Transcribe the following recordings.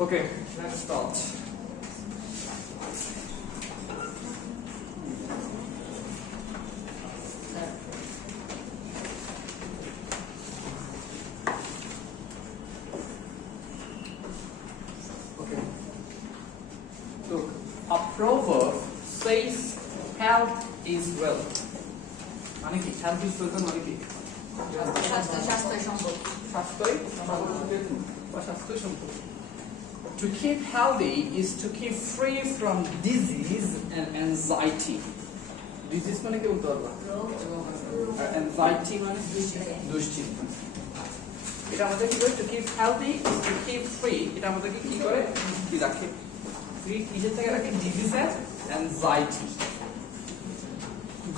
Okay, let's start. Okay. Look, a proverb says health is wealth. মানে কি health is wealth মানে কি? স্বাস্থ্য সম্পদ। স্বাস্থ্যই বা স্বাস্থ্য সম্পদ। To keep healthy is to keep free from disease and anxiety. Disease মানে কি বলতে পারবা? আর anxiety মানে দুশ্চিন্তা। এটা আমাদের কি করে? To keep healthy is to keep free. এটা আমাদেরকে কি করে? কি রাখে? ফ্রি কিসের থেকে রাখে? Disease and anxiety.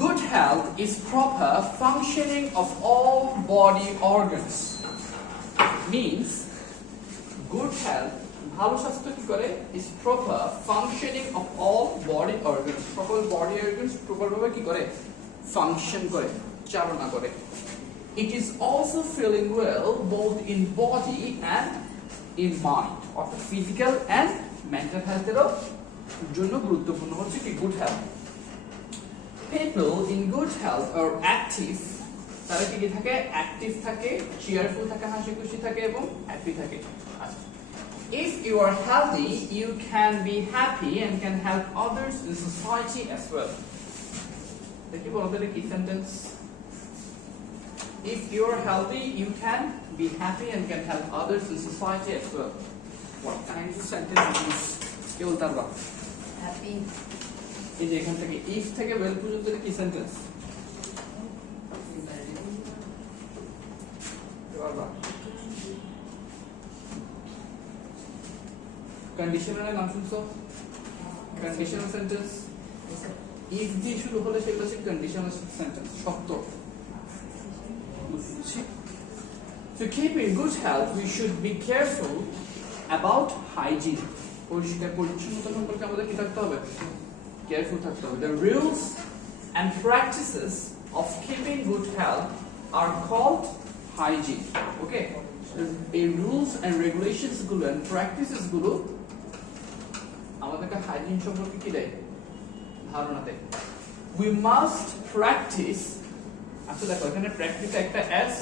Good health is proper functioning of all body organs. Means good health, ভালো স্বাস্থ্য কি করে? Is proper functioning of all body organs. সকল body organs proper ভাবে কি করে? Function করে, চালনা করে. It is also feeling well both in body and in mind. অর্থাৎ physical and mental health এরও জন্য গুরুত্বপূর্ণ হচ্ছে কি good health. People in good health are active. তারা কি থাকে? Active থাকে, cheerful থাকে, হাসি খুশি থাকে এবং happy থাকে. If you are healthy, you can be happy and can help others in society as well. দেখি বলতে কি sentence? If you are healthy, you can be happy and can help others in society as well. What kind of sentence is this? কি বলতে পারবা? হ্যাপি। এই যে এখান থেকে if থেকে well পর্যন্ত কি সেন্টেন্স? কন্ডিশনালের নাম শুনছো? কন্ডিশনাল সেন্টেন্স if দিয়ে শুরু হলে সেটা হচ্ছে কন্ডিশনাল সেন্টেন্স, শর্ত। To keep in good health, we should be careful about hygiene. পরিষ্কার পরিচ্ছন্নতা সম্পর্কে আমাদের কি থাকতে হবে? Careful থাকতে হবে. The rules and practices of keeping good health are called hygiene. Okay? এই rules and regulations গুলো and practices গুলো আমাদেরকে hygiene সম্পর্কে কি দেয়? ধারণা দেয়. We must practice. আচ্ছা দেখো এখানে practice একটা S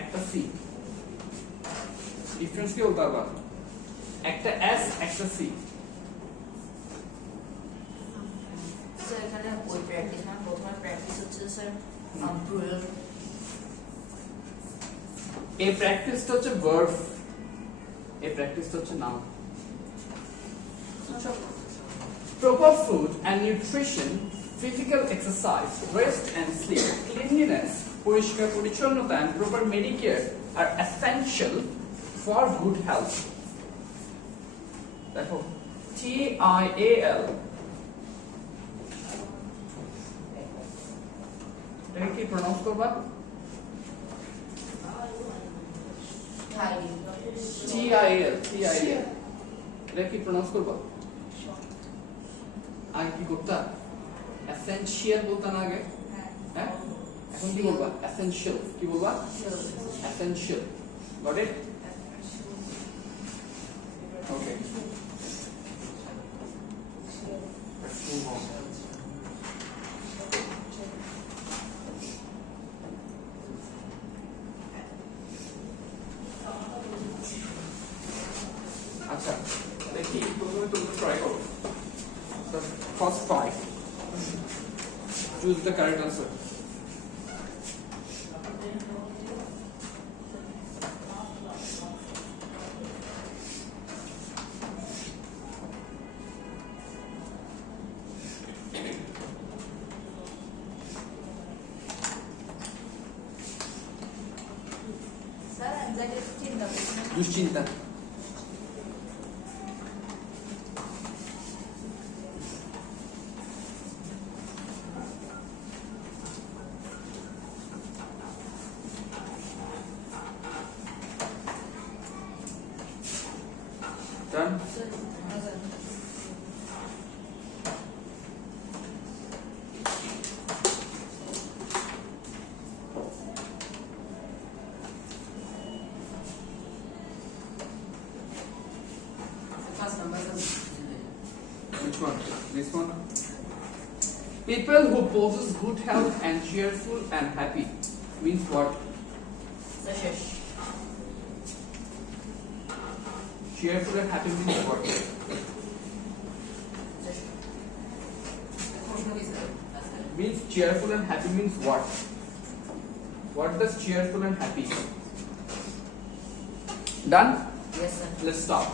একটা C. ডিফারেন্স কি বলতে পারবা? একটা S একটা C. স্যার এখানে ওই প্র্যাকটিস না, প্রথমে প্র্যাকটিস হচ্ছে স্যার প্রয়োগ। এই প্র্যাকটিসটা হচ্ছে ভার্ব, এই প্র্যাকটিসটা হচ্ছে noun. Proper food and nutrition, physical exercise, rest and sleep, cleanliness, পরিষ্কার পরিচ্ছন্নতা and proper medicare are essential for good health. দেখো TIAL এটাকে কি প্রনাউন্স করবা? TIAL এটা কি প্রনাউন্স করবা? আগে কি করতা? এসেনশিয়াল বলতা না আগে? হ্যাঁ, এখন কি বলবা? এসেনশিয়াল। কি বলবা? এসেনশিয়াল। Got it? ওকে। আচ্ছা দেখি প্রথমে তোমরা ট্রাই করো। The first five. Choose the correct answer. Sir anxiety চিন্তা। দুশ্চিন্তা। Done? Which one? This one? People who possess good health and cheerful and happy means what? শেষ Cheerful and happy means what? Means cheerful and happy means what? What does cheerful and happy? Done? yes sir Let's stop.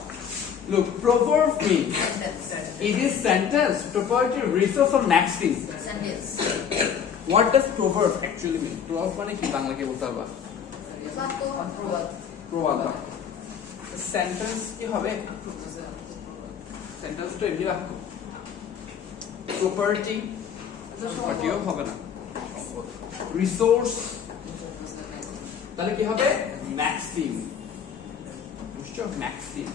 Look, proverb means sentence it is sentence, property, resource or maxim. sentence What does proverb actually mean? Proverb মানে কি বাংলা কে বলতে পারবা? প্রবাদ প্রবাদ বাক্য। সেন্টেন্স কি হবে? সেন্টেন্স তো এমনি বাক্য। প্রপার্টি প্রপার্টিও হবে না। রিসোর্স তাহলে কি হবে? ম্যাক্সিম। বুঝছো? Maxim.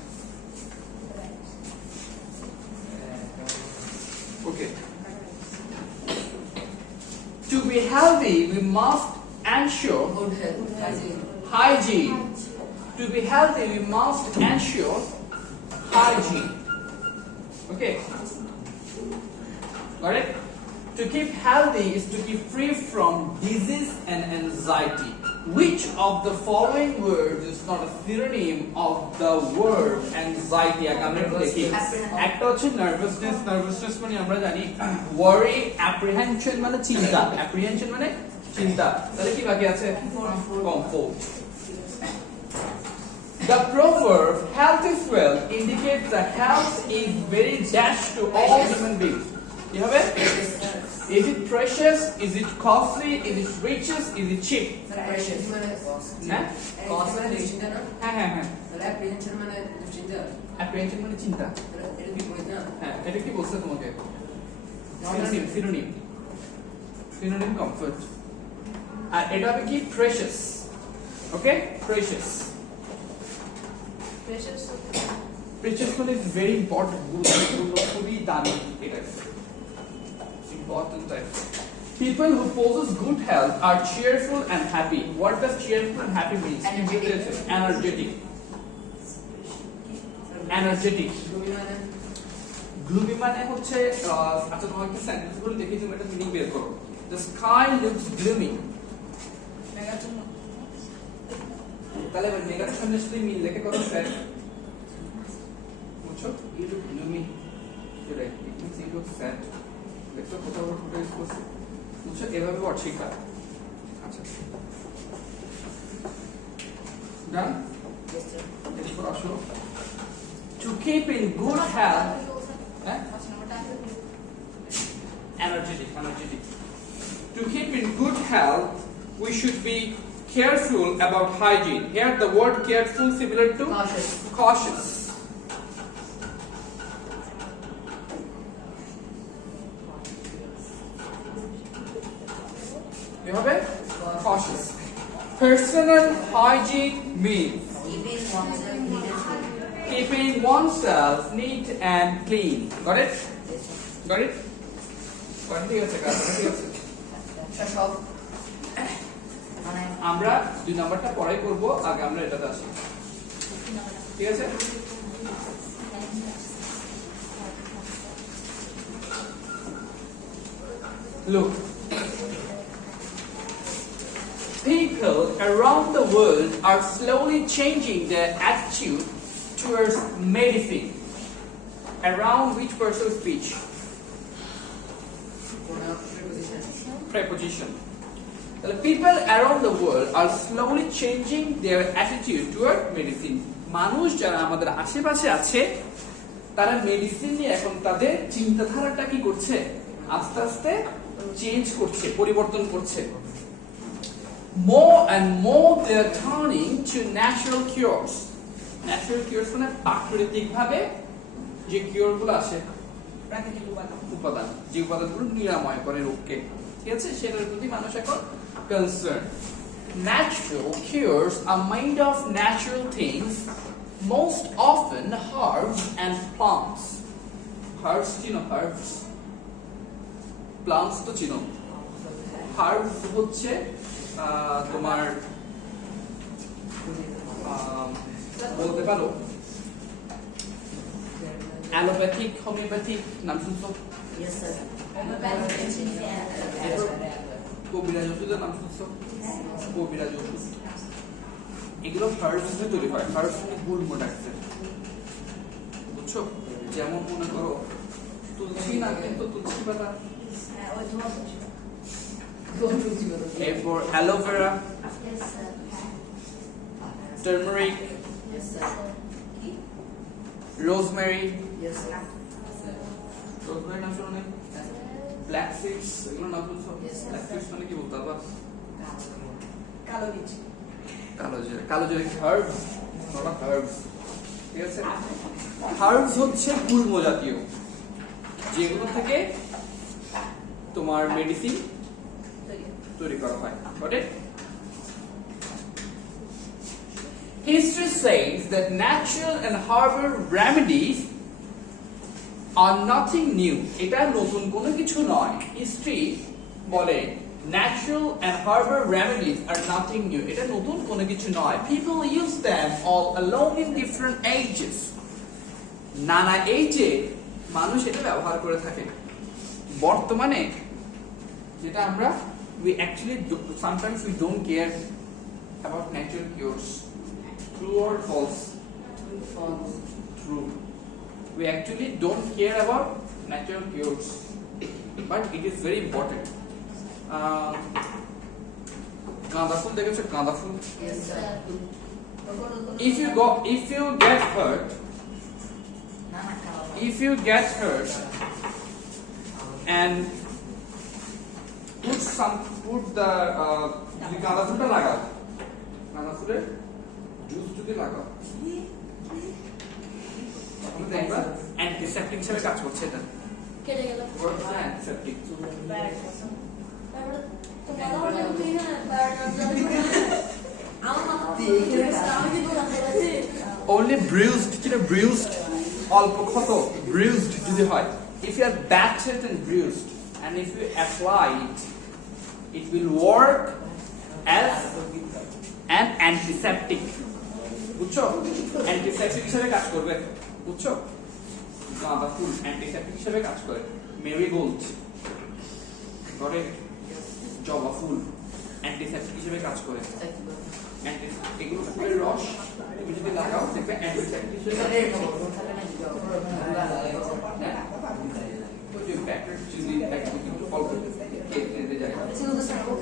Okay. To be healthy, we must ensure good health hygiene. To be healthy, we must ensure hygiene. Okay. Got it? To keep healthy is to keep free from disease and anxiety. Which of the following words is not a synonym of the word anxiety? আমরা দেখি একটা হচ্ছে nervousness nervousness মানে আমরা জানি ওয়ারি অ্যাপ্রিহেনশন মানে চিন্তা অ্যাপ্রিহেনশন মানে চিন্তা তাহলে কি বাকি আছে comfort The proverb health is wealth indicates that health is very dash to all human beings. কি হবে? Is it precious? Is it costly? Is it riches? Is it cheap? precious না? cost হ্যাঁ হ্যাঁ হ্যাঁ apprehension মানে চিন্তা অ্যাপ্রিহেনশন মানে চিন্তা এটা কি বলছ না হ্যাঁ এটা কি বলছে তোমাকে synonym comfort আর এটা হবে কি precious ওকে precious precious precious মানে is very important গুরুত্বপূর্ণ খুবই দামি এটা important type people who possess good health are cheerful and happy what does cheerful and happy mean energetic gloomy মানে হচ্ছে আচ্ছা তোমাকে সেন্টেন্স গুলো দেখি তুমি এটা মিনিং বের করো the sky looks gloomy তাহলে এবার নেগেটিভ সাথে মিল লেখে কত স্যার বুঝছো you look gloomy right it means you look sad দেখো কোথাও কোথাও ইউজ করছি বুঝছো এভাবে ওয়ার্ড শেখা আচ্ছা ডান yes sir এরপর আসো to keep in good health energetic to keep in good health we should be careful about hygiene here the word careful similar to cautious you have it cautious personal hygiene means keeping oneself neat and clean got it ঠিক আছে ঠিক আছে সব মানে আমরা দুই নাম্বারটা পরে করব আগে আমরা এটাতে আসি ঠিক আছে look people around the world are slowly changing their attitude towards medicine around which person speech preposition the people around the world are slowly changing their attitude toward medicine মানুষ যারা আমাদের আশেপাশে আছে তারা মেডিসিন নিয়ে এখন তাদের চিন্তাধারাটা কি করছে আস্তে আস্তে চেঞ্জ করছে পরিবর্তন করছে more and more they are turning to natural cures মানে প্রাকৃতিক ভাবে যে কিওর গুলো আসে প্রাকৃতিক উপাদান যে উপাদানগুলো নিরাময় করে রোগকে ঠিক আছে সেটার প্রতি মানুষ এখন concern natural cures are made of natural things most often herbs and plants herbs plants তো চিনো herbs হচ্ছে তোমার বলতে পারো অ্যালোপ্যাথিক হোমিওপ্যাথিক নাম শুনছো Yes, sir. কবিরাজ ওষুধের নাম শুনছো কবিরাজ ওষুধ এগুলো হার্বস দিয়ে তৈরি হয় হার্বস মানে গুল্ম ডাকছে বুঝছো যেমন মনে করো তুলসী না কিন্তু তুলসী পাতা এরপর aloe vera turmeric Yes, sir. Rosemary Yes, sir. Rosemary নাম শোনো নাই ব্ল্যাক সিডস এগুলো নাম শুনছো Yes, sir. ব্ল্যাক সিডস মানে কি বলতে পারবা কালো বীজ। কালো জিরা হার্বস নট হার্বস ঠিক আছে হার্বস হচ্ছে গুল্ম জাতীয় যেগুলো থেকে তোমার মেডিসিন তৈরি করা হয় got it history says that natural and herbal remedies are nothing new এটা নতুন কোনো কিছু নয় হিস্ট্রি বলে natural and herbal remedies are nothing new এটা নতুন কোনো কিছু নয় people use them all along in different ages নানা এজে মানুষ এটা ব্যবহার করে থাকে বর্তমানে যেটা আমরা we actually sometimes we don't care about natural cures true or false true we actually don't care about natural cures but it is very important গাঁদা ফুল দেখেছো গাঁদা ফুল Yes, sir. if you get hurt না, না, খাওয়া। if you get hurt and put the যদি গাঁদা ফুলটা লাগাও গাঁদা ফুলের জুস যদি লাগাও তাহলে দেখবা অ্যান্টিসেপটিক হিসেবে কাজ করছে এটা কেটে গেল ওয়ার্কস অ্যান্টিসেপটিক তারপরে তো বলা হলো তুই না আমার মাথা আমি কি বললাম বলেছি only bruised যেটা bruised অল্প ক্ষত bruised যদি হয় if you are battered and bruised and if you apply it will work as an antiseptic বুঝছো অ্যান্টিসেপটিক হিসেবে কাজ করবে বুঝছো গাঁদা ফুল অ্যান্টিসেপটিক হিসেবে কাজ করে মেরিগোল্ড করে জবা ফুল অ্যান্টিসেপটিক হিসেবে কাজ করে এগুলো ফুলের রস তুমি যদি লাগাও দেখবে অ্যান্টিসেপটিক হিসেবে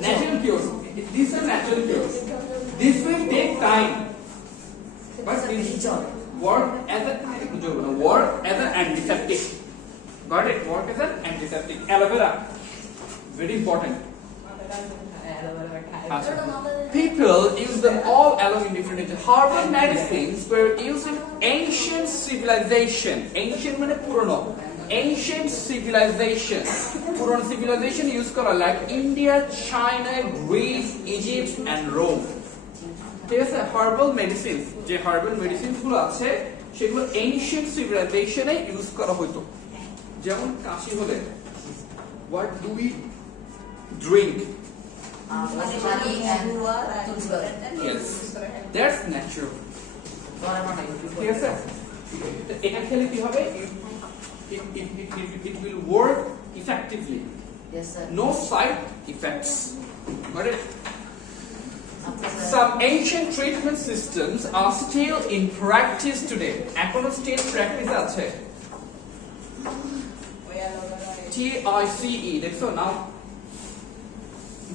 natural cures these are natural cures this will take time but it work as an antiseptic got it work as an antiseptic aloe vera very important people use them all along in different ages herbal medicines were used in ancient civilization ancient মানে পুরনো ancient civilization পুরনো civilization use করা like India China Greece Egypt and Rome ঠিক আছে herbal medicines যে herbal medicines গুলো আছে সেগুলো এনশিয়েন্ট সিভিলাইজেশনে ইউজ করা হতো যেমন কাশি হলে what do we drink yes that's natural ঠিক আছে এটা খেলে কি হবে it will work effectively Yes, sir. no side effects got it Some ancient treatment systems are still in practice today. এখনো still practice আছে। TICE, দেখছো now?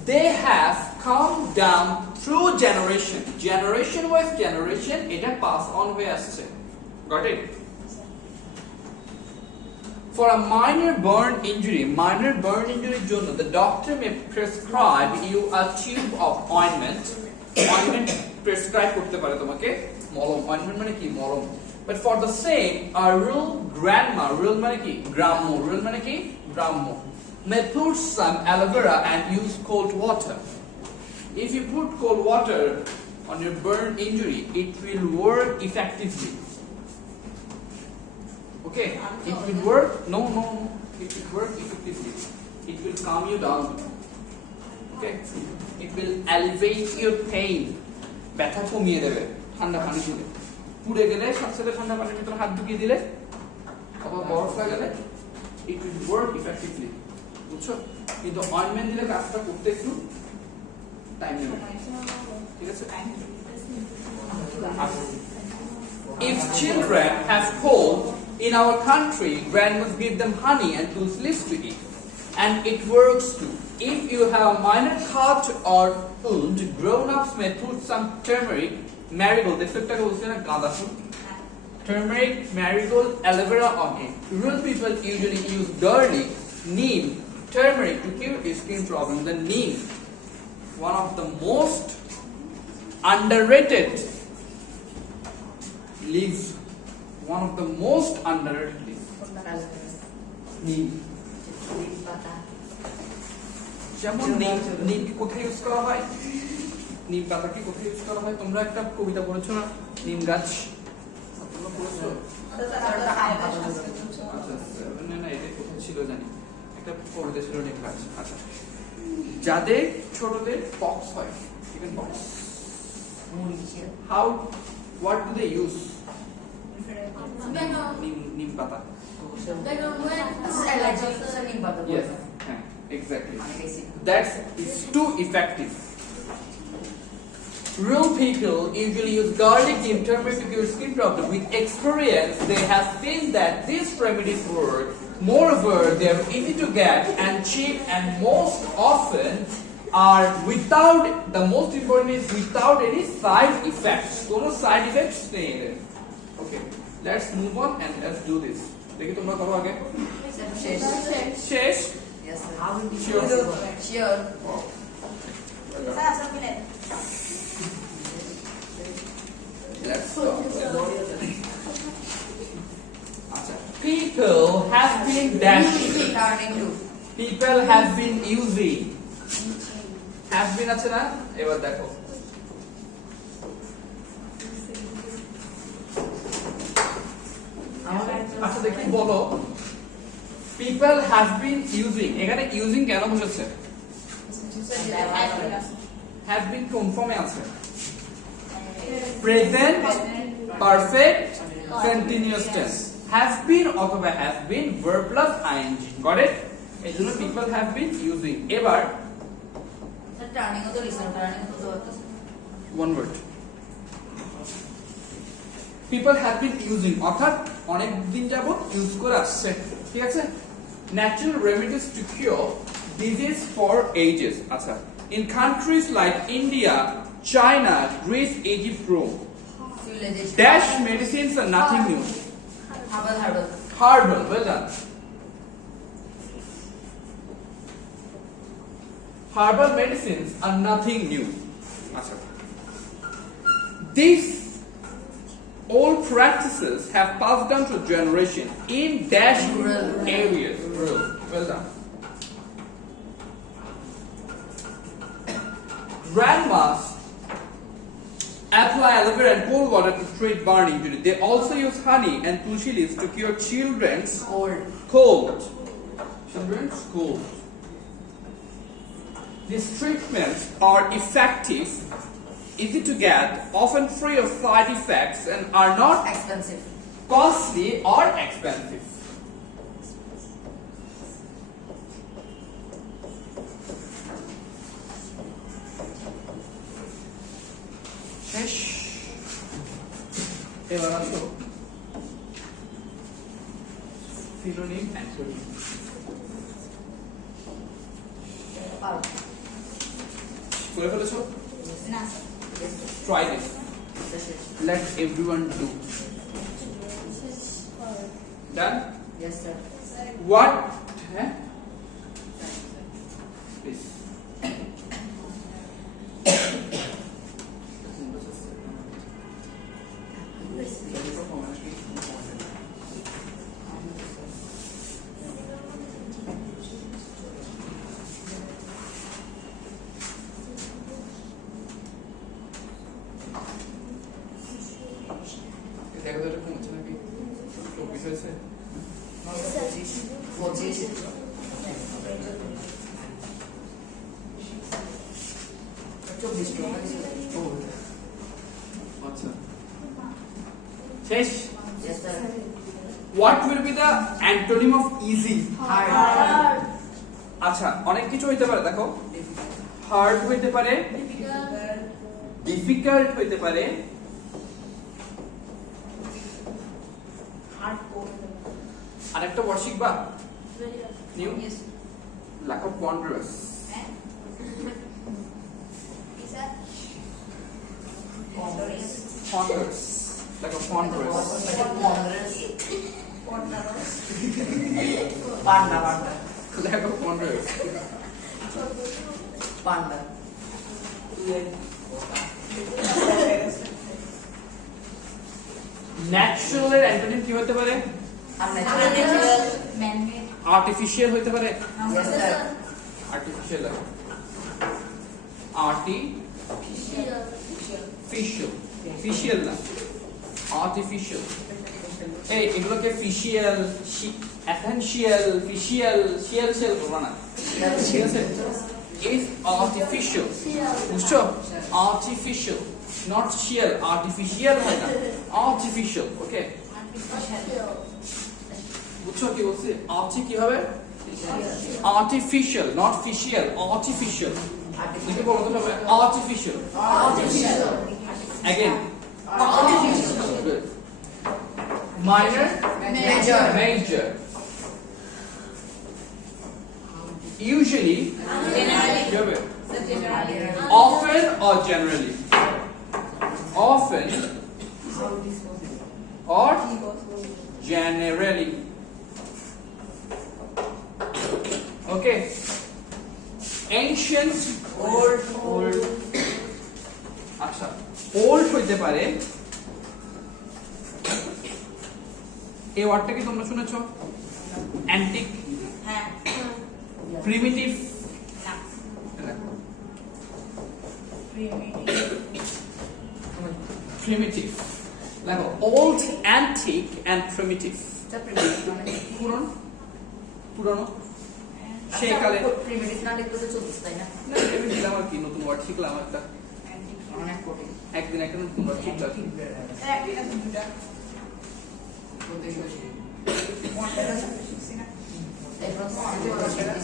They have come down through generation. Generation wise generation, এটা pass on হয়ে আসছে। Got it? For a minor burn injury জন্য the doctor may prescribe you a tube of ointment prescribe করতে পারে তোমাকে মলম ointment মানে কি মলম but for the same a real grandma real মানে কি গ্রাম্য may put some aloe vera and use cold water if you put cold water on your burn injury it will work effectively okay it will work no it will work effectively it will calm you down okay it will alleviate your pain ব্যথা কমিয়ে দেবে ঠান্ডা পানি দিলে পুড়ে গেলে সাথে সাথে ঠান্ডা পানির ভিতরে হাত ঢুকিয়ে দিলে অথবা বরফ লাগালে it will work effectively বুঝছো কিন্তু অয়েন্টমেন্ট দিলে কাজটা করতে একটু টাইম নেবে ঠিক আছে If children have cold in our country, grandmas give them honey and loose leaves to eat. And it works too. If you have a minor cut or wound, grown-ups may put some turmeric, marigold, turmeric, marigold, aloe vera on it. Rural people usually use garlic, neem, turmeric to cure the skin problem. The neem, one of the most underrated leaves, one of the most underrated leaves. Neem. যেমন নিম কোথায় ইউজ করা হয় নিম পাতাকে কোথায় ইউজ করা হয় তোমরা একটা কবিতা পড়েছো না নিম গাছ তোমরা পড়েছো আচ্ছা না এটা কোথায় ছিল জানি একটা কবিতা ছিল নিম গাছ আচ্ছা যাদের ছোটদের পক্স হয় chicken pox how what do they use নিম পাতা yes exactly that is too effective real people usually use garlic and turmeric to cure skin problem with experience they have seen that these remedies work moreover they are easy to get and cheap and most often are without the most important is without any side effects no side effects okay let's move on and let's do this দেখি তোমরা করো আগে শেষ Yes, sir. How will be Sure. Sure. Let's go. Acha. People have been dashing. Turning to. People have been using. Have been আছে না এবার দেখো আচ্ছা দেখি বলো people have been using এখানে using কেন বসেছে have been কোন ফর্মে আছে present perfect continuous tense have been অথবা have been verb plus ing got it এজন্য people have been using এবার Turning to listen. Turning to one word people have been using অর্থাৎ অনেক দিন যাবত ইউজ করে আসছে ঠিক আছে natural remedies to cure disease for ages আচ্ছা in countries like India China Greece Egypt Rome civilization. dash medicines are nothing new Herbal. well done herbal medicines are nothing new আচ্ছা these all practices have passed down to generation in dash Rural. areas. Rural. Well done. Grandmas apply aloe vera and cold water to treat burning. They also use honey and tulsi leaves to cure children's cold. Children's cold. These treatments are effective, easy to get, often free of side effects, and are not Expensive. costly or expensive. শেষ এবার আসো synonym and synonym. করে ফেলেছো try this let everyone do done Yes, sir. what please দেখো তো এরকম হচ্ছে নাকি চব্বিশ হয়েছে আচ্ছা শেষ Yes, sir. What will be the antonym of easy? Hard. আচ্ছা অনেক কিছু হইতে পারে দেখো হার্ড হইতে পারে ডিফিকাল্ট হইতে পারে আরেকটা ওয়ার্ড শিখবা new lack of wondrous wondrous lack of wondrous lack of wondrous natural এর অ্যান্টোনিম কি হতে পারে আর্টিফিশিয়াল হতে পারে আর্টিফিশিয়াল ফিশিয়াল না আর্টিফিশিয়াল এই এগুলোকে ফিশিয়াল এসেনশিয়াল ফিশিয়াল শিয়াল শিয়াল করবা না ঠিক আছে is artificial বুঝছো artificial not শিয়াল artificial হয় না artificial ওকে বুঝছো কি বলছি আর্টি কি হবে artificial not fishial artificial লিখে বলতে হবে artificial again artificial good minor major usually often or generally often or generally okay ancient old আচ্ছা old হইতে পারে এই ওয়ার্ডটা কি তোমরা শুনেছো অ্যান্টিক প্রিমিটিভ primitive দেখো old antique and primitive পুরনো সেই কালে প্রিমিটিভ না লিখলে তো চলছে তাই না না আমি দিলাম আর কি নতুন ওয়ার্ড শিখলাম একটা অনেক কঠিন একদিন একটা নতুন ওয়ার্ড শিখলাম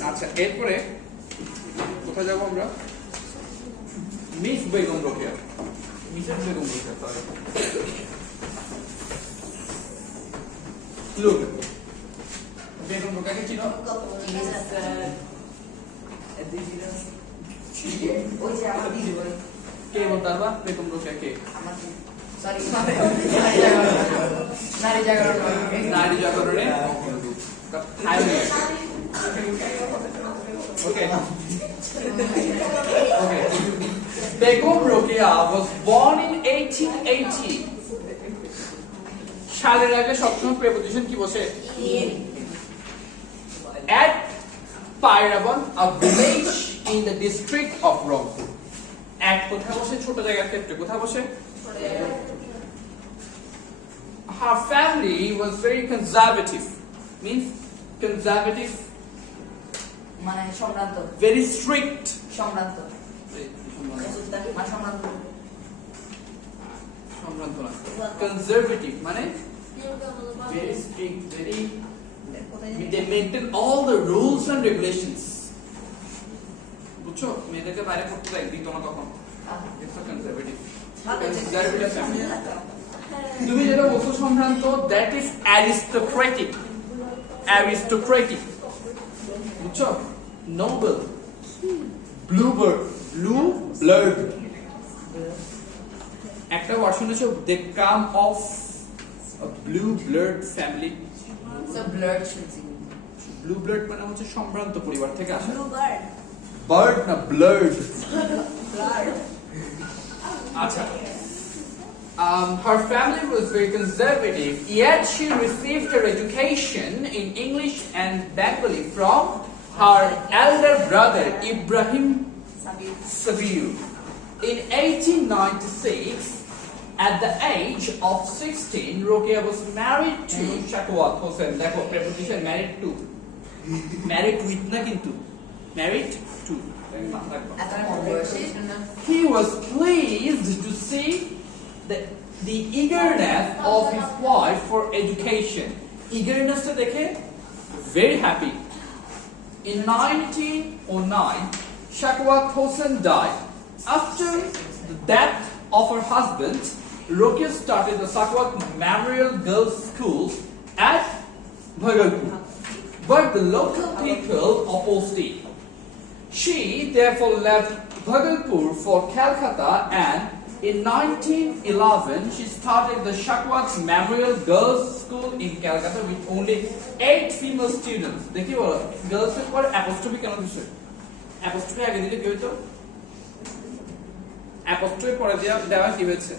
আচ্ছা এরপরে কোথায় যাবো আমরা Miss Begum Rokeya Mrs Begum Rokeya sorry look Begum রোকেয়াকে চিনো ওই যে আমার দিদি বলে কে বলতে পারবা বেগম রোকেয়া কে আমার সরি নারী জাগরণে Okay. Okay. Begum Rokeya was born in 1880. সালের আগে সবসময় প্রেপোজিশন কি বসে at Pairaban, a village in the district of Rangpur. at কোথায় বসে ছোট জায়গার ক্ষেত্রে কোথায় বসে her family was very conservative means conservative মানে সম্ভ্রান্ত very strict সম্ভ্রান্ত সম্ভ্রান্ত না conservative মানে very strict very they maintain all the rules and regulations বুঝছো মেয়েদেরকে বাইরে পড়তে দেয় দিত না তখন it's a conservative family তুমি যেটা বলছো সম্ভ্রান্ত that is aristocratic বুঝছো noble blue blood একটা ওয়ার্ড শুনেছো they come of a blue blood family so blood শুনছি blue blood মানে হচ্ছে সম্ভ্রান্ত পরিবার থেকে আসে ব্লু বার্ড bird না blood ব্লাড আচ্ছা her family was very conservative, yet she received her education in English and Bengali from her elder brother Ibrahim Sabir. In 1896, at the age of 16, Rokeya was married to Shakwat Hossain. Dekho, preposition married to. Married with na kintu. Married to. He was pleased to see the eagerness of his wife for education. eagerness-টা দেখে very happy. In 1909, Shakwat Hossain died. After the death of her husband, Rokia started the Shakwat Memorial Girls' School at Bhagalpur, but the local people opposed it. She therefore left Bhagalpur for Calcutta, and in 1911 she started the Shakwat Memorial Girls' School in Calcutta with only 8 female students. দেখি বলো girls এর পর apostrophe কেন দিছে? apostrophe আগে দিলে কি হতো? apostrophe পরে দেওয়া কি হয়েছে?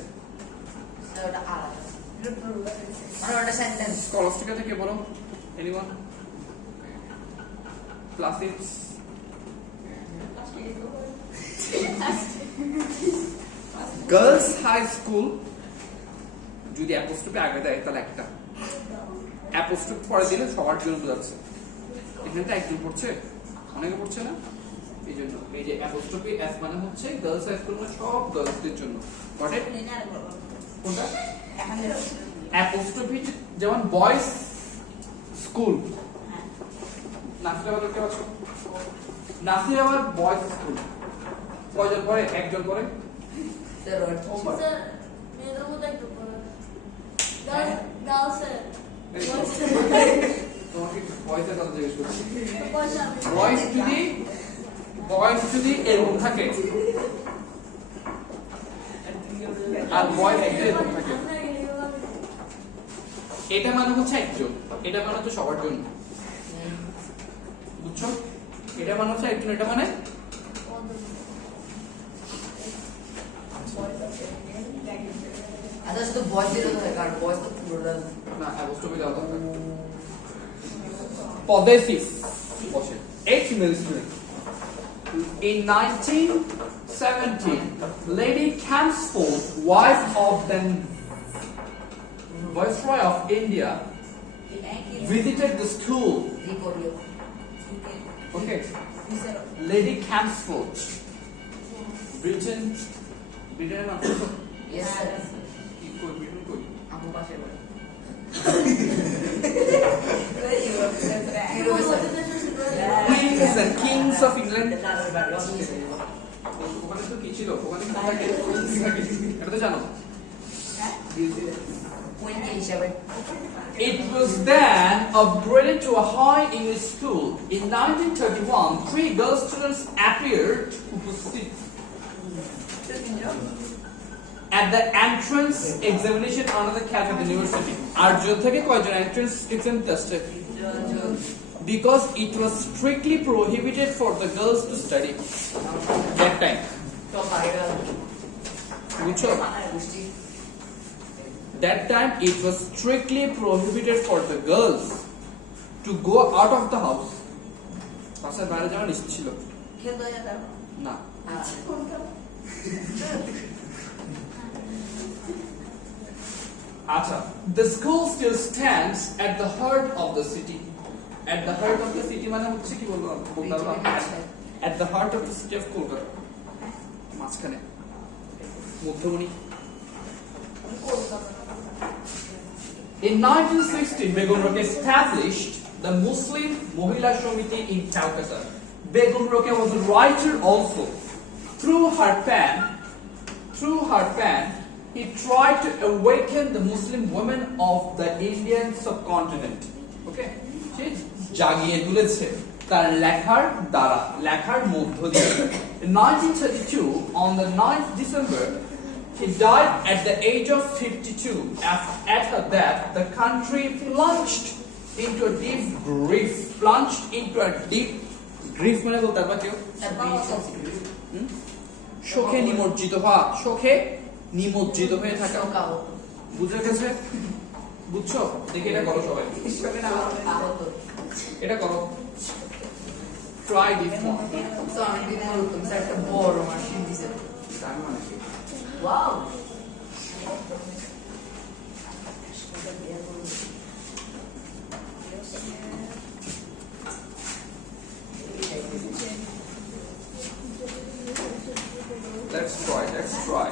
ওটা আলাদা মানে ওটা সেন্টেন্স Scholastica থেকে বলো anyone? Classic Girls High School যদি অ্যাপোস্ট্রফি আগে দেয় তাহলে একটা অ্যাপোস্ট্রফি পরে দিলে সবার জন্য বোঝাচ্ছে এখানে তো একজন পড়ছে অনেকে পড়ছে না এই জন্য এই যে অ্যাপোস্ট্রফি এস মানে হচ্ছে গার্লস হাই স্কুল মানে সব গার্লসদের জন্য গট ইট কোনটা অ্যাপোস্ট্রফি যেমন বয়েজ স্কুল নাসিরাবাদ কে আছো নাসিরাবাদ বয়েজ স্কুল কয়জন পড়ে একজন পড়ে স্যার মেয়েদের মধ্যে একটু গার্লসের তোমাকে বয়েজের কথা জিজ্ঞেস করছি পয়সা বয়েজ যদি এরকম থাকে আর বয়েজ এরকম থাকে এটা মানে হচ্ছে একজন এটা মানে হচ্ছে সবার জন্য বুঝছো এটা মানে হচ্ছে একজন এটা মানে আচ্ছা শুধু বয়স দিলে তো হয় কারণ বয়স তো পুরোটা না অ্যাপোস্ট্রফি দেওয়া দরকার possessive বসে 8 female students. In 1917, Lady Campsford, wife of then Viceroy of India, visited the school. Okay, Lady Campsford, Britain. Yes, sir. Good. আমু পাশে বলে Queens and kings of England. ওখানে তো কি ছিল ওখানে কি থাকে এটা তো জানো কোয়েন্টি হিসাবে It was then upgraded to a high English school. In 1931, 3 girl students appeared at the entrance examination under the Calcutta University. Arjun থেকে কয়জন entrance exam tested? Because it was strictly prohibited for the girls to study that time. Which that time it was strictly prohibited for the girls to go out of the house. বাসার বাইরে যাওয়া নিষেধ ছিল খেলতে যেতাম না আচ্ছা the school still stands at the heart of the city. At the heart of the city মানে হচ্ছে কি বলবো at the heart of the city of Kolkata মাঝখানে মধ্যমণি In 1916, Begum Roke established the Muslim Mohila Samiti in Calcutta. Begum Roke was a writer also. Through her pen, he tried to awaken the Muslim women of the Indian subcontinent. Okay? She জাগিয়ে তুলেছে তার লেখার দ্বারা লেখার মধ্য দিয়ে In 1932, on the 9th December, he died at the age of 52. At her death, the country plunged into a deep grief. মানে বলতে পারবা কেউ? শোকে নিমজ্জিত হয়ে থাকা। বুঝে গেছে? বুঝছো? দেখি এটা করো সবাই। এটা করো। Try this one. তো আমি দিন তুমি একটা বড় মাশিন দিছে তার মানে কি? Wow Let's try.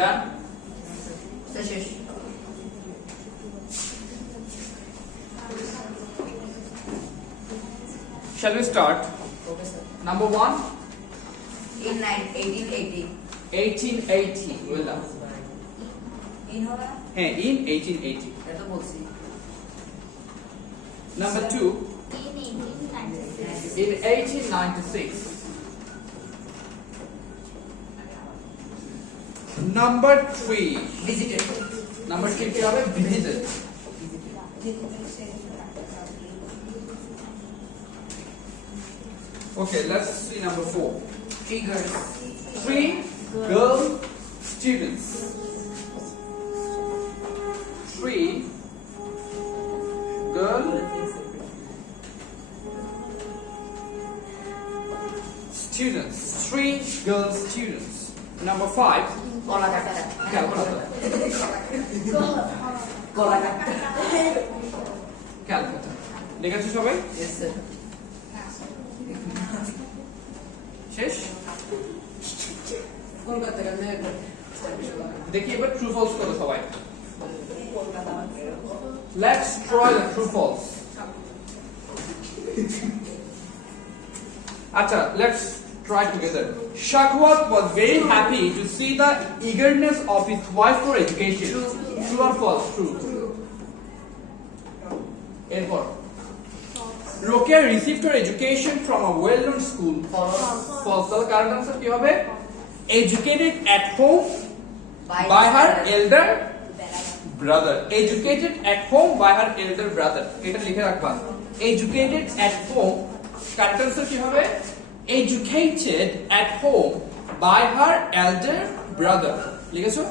Done? শেষ। Shall we start? Okay, sir. Number 1, In 1880. 1880. Well done. In হবে? হ্যাঁ, in 1880. এটা বলছি। Number 2, In 1896. in 1896. Number 3. Visited. Number 3 কি হবে? Visited. Okay, let's see number 4. Triggers. 3 girl students. 3 girl students. 3 girl students. Number 5. কলা কাটা। Calcutta. কলা কাটা। Calcutta. দেখেছো সবাই? Yes, sir. শেষ? কলকাতা গেলে দেখি এবার ট্রু ফলস করো সবাই। Let's try the true false. Acha, let's try together. Shakwat was very happy to see the eagerness of his wife for education. True or false? True. Erpor. Rokia received her education from a well-known school. False. তাহলে correct answer কি হবে? Educated at home by her elder brother. Educated at home by her elder brother. এটা লিখে রাখবা। Educated at home. Correct answer কি হবে? Educated at home by her elder brother. লিখেছো?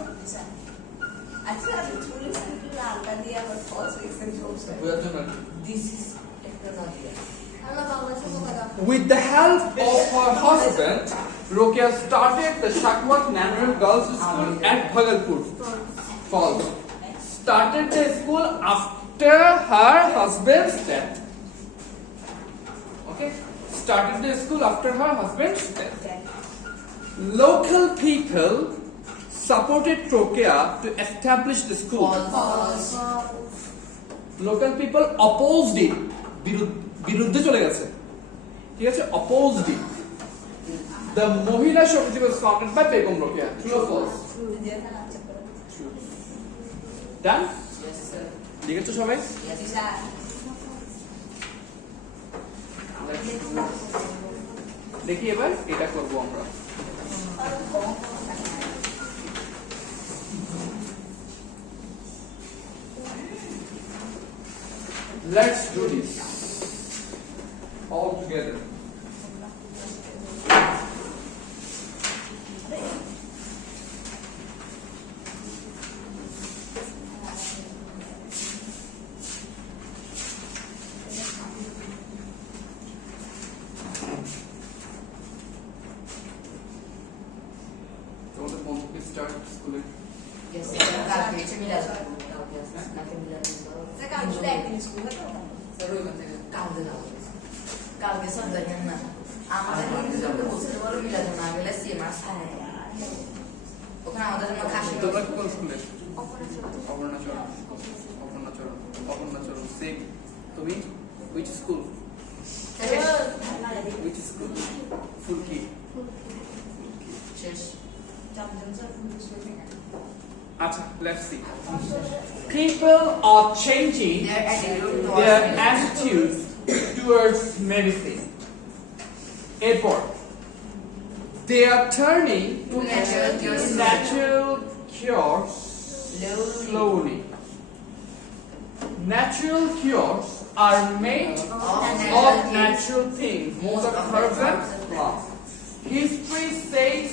আচ্ছা আমি চুলি সিম্পল আলটা দিয়ে আবার ফলস এক্সেন্ট করছি বোঝার জন্য। This is technology. আল্লাহ বাবা শুনো লাগা With the help of her husband, Rokia started the Shakwat Memorial Girls School at Bhagalpur. False. Started the school after her husband's death. Okay? Started the school after her husband's death. Local people supported Rokia to establish the school. False. Local people opposed it. বিরুদ্ধে চলে গেছে। ঠিক আছে? Opposed it. The Mohila Shomiti was founded by Begum Rokia. True or false? True. Done? Yes, sir. লিখেছো সবাই? Yes, sir. দেখি এবার এটা করবো আমরা। Let's do this all together. তোমাদের বন্ধুকে স্টার্ট স্কুলে Yes, sir. কালকে এসে মিলা যাবে। কালকে মিলা যাবে। স্যার কালকে একদিন স্কুল না স্যার ওইখান থেকে কালকে যাবো। কালকে সব জানেন না। আমাদের হিন্দুদেরকে বলতে বলো মিলা যাবে না গেলে সিমাস খায়। ওখানে আমাদের জন্য খাসি তোমরা কোন স্কুলে? অপর্ণাচরণ। অপর্ণাচরণ। অপর্ণাচরণ। সেম। তুমি which school? Which school? ফুলকি। শেষ। আচ্ছা, let's see. People are changing Their attitude their towards attitude towards medicine. এরপর they are turning to Natural cures. natural cures slowly. Natural cures are made of natural things, most of herbs and plants. History says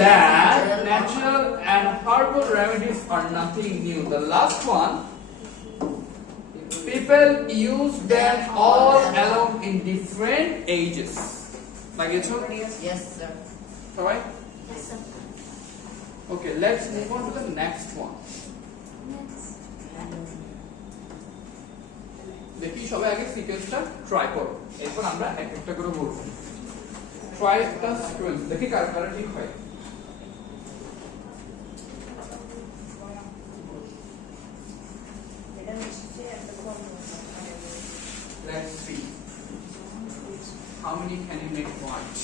that natural and herbal remedies are nothing new. The last one, people use them all along in different ages. Like it's Yes, sir. alright? Okay, let's move on to the next one. দেখি সবাই আগে সিকোয়েন্সটা ট্রাই করো, এরপর আমরা এক একটা করে বলবো। ট্রাই একটা সিকোয়েন্স দেখি কার কার ঠিক হয়। Let's see. How many can you make right?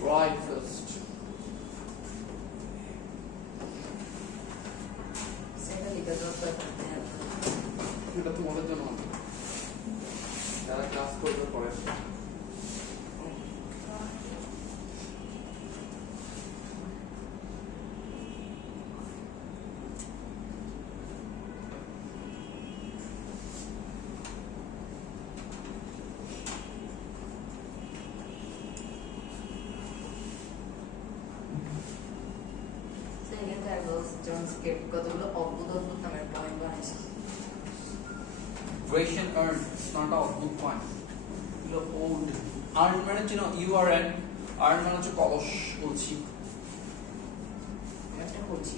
Try first. সেটা লিখে দাও তো। এটা তোমাদের জন্য হবে। যারা ক্লাস করবে পরে। কতগুলো অদ্ভুত অদ্ভুত নামের পয়েন্ট বানাইছে। Grecian urn, it's not a good point. এগুলো old. Urn মানে হচ্ছে URN, urn মানে হচ্ছে কলস বলছি। একটা বলছি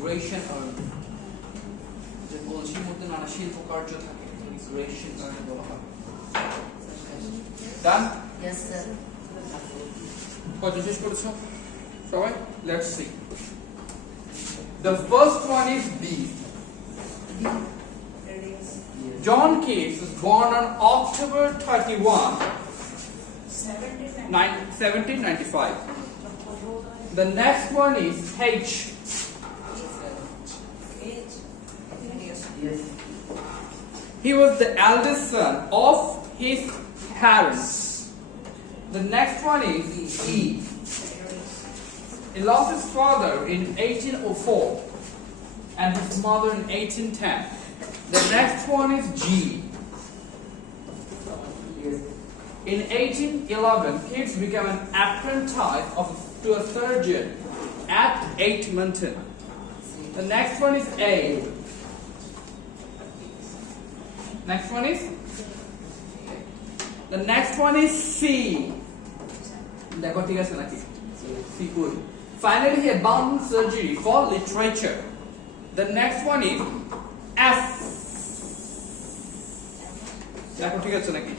Grecian urn, যে কলসির মধ্যে নানা শিল্প কার্য থাকে, Grecian urn বলা হয়। Done? Yes sir. কত শেষ করেছো সবাই? Let's see. The first one is B. John Keats was born on October 31, 1795. The next one is H. He was the eldest son of his parents. The next one is E. He lost his father in 1804 and his mother in 1810. The next one is G. In 1811, Keats became an apprentice to a surgeon at Edmonton. The next one is A. Next one is? The next one is C. দেখো ঠিক আছে নাকি? C good. Finally, he abandoned surgery for literature. The next one is F. দেখো ঠিক আছে নাকি?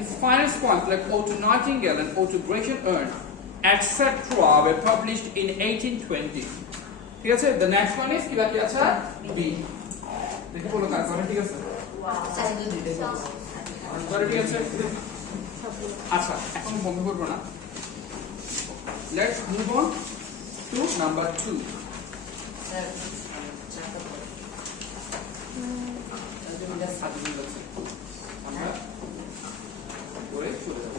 His finest poems like Ode to Nightingale and Ode to Grecian Urn, etc. were published in 1820. ঠিক আছে? The next one is কি বাকি আছে? B. দেখো বলো কার কার ঠিক আছে? স্যার কিন্তু দুইটাই বলছে। কার ঠিক আছে? আচ্ছা, এখন বন্ধ করব না। Let's move on to number 2. স্যার চারটা পড়ো। এটা সাজিয়ে যাচ্ছে। আমরা পরে চলে যাব।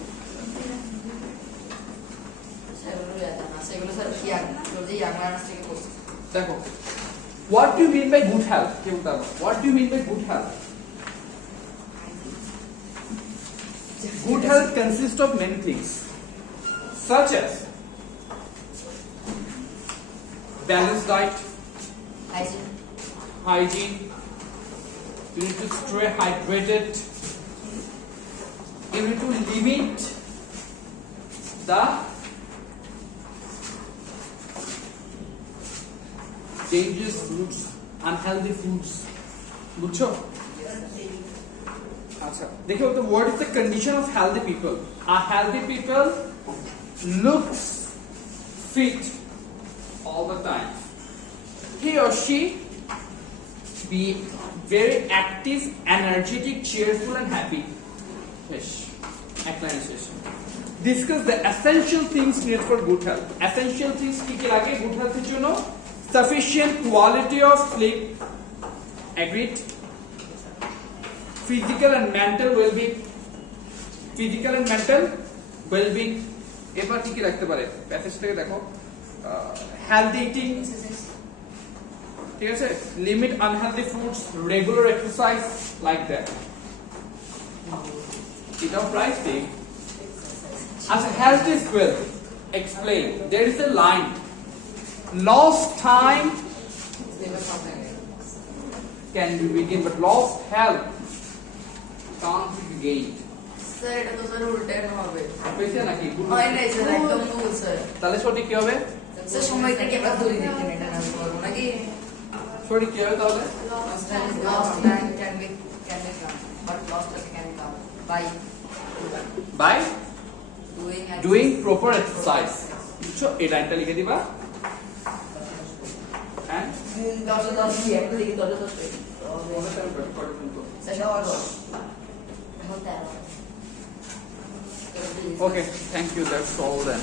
স্যার ওগুলো জানা না, সেগুলো স্যার ইয়াং যদি ইয়াং লার্নার্স থেকে করছে। দেখো, what do you mean by good health? কি বলতে হবে? What do you mean by good health? Good health consists of many things, such as balanced diet, hygiene, hygiene, you need to stay hydrated, you need to limit the dangerous foods unhealthy foods. বুঝছো? আচ্ছা দেখো the what is the condition of healthy people? A healthy people looks fit all the time. He or she be very active, energetic, cheerful and happy. Yes. Explanation. Discuss the essential things needed for good health. Essential things কি কি লাগে good health এর জন্য? Sufficient quality of sleep. Agreed? Physical and mental well-being. Physical and mental well-being. এবার কি কি রাখতে পারে? প্যাসেজটাকে দেখো। Healthy eating. ঠিক আছে? Limit unhealthy foods, regular exercise like that. Without writing, as health is wealth, explain. There is a line. Lost time can be regained, but lost health can't be regained. Sir এটা তো স্যার উল্টানো হবে পেছে নাকি? হয় নাই স্যার একদম ভুল স্যার তাহলে সঠিক কি হবে? স্যার সময়টা কি আমরা ধরে দিতেন এটা না করবো নাকি সঠিক কি হবে তাহলে? lost time can be come but lost time can come by By doing doing proper exercise. বুঝছো? এই লাইনটা লিখে দিবা। And দশ দিয়ে একটা লিখে দশ okay, thank you. That's all then.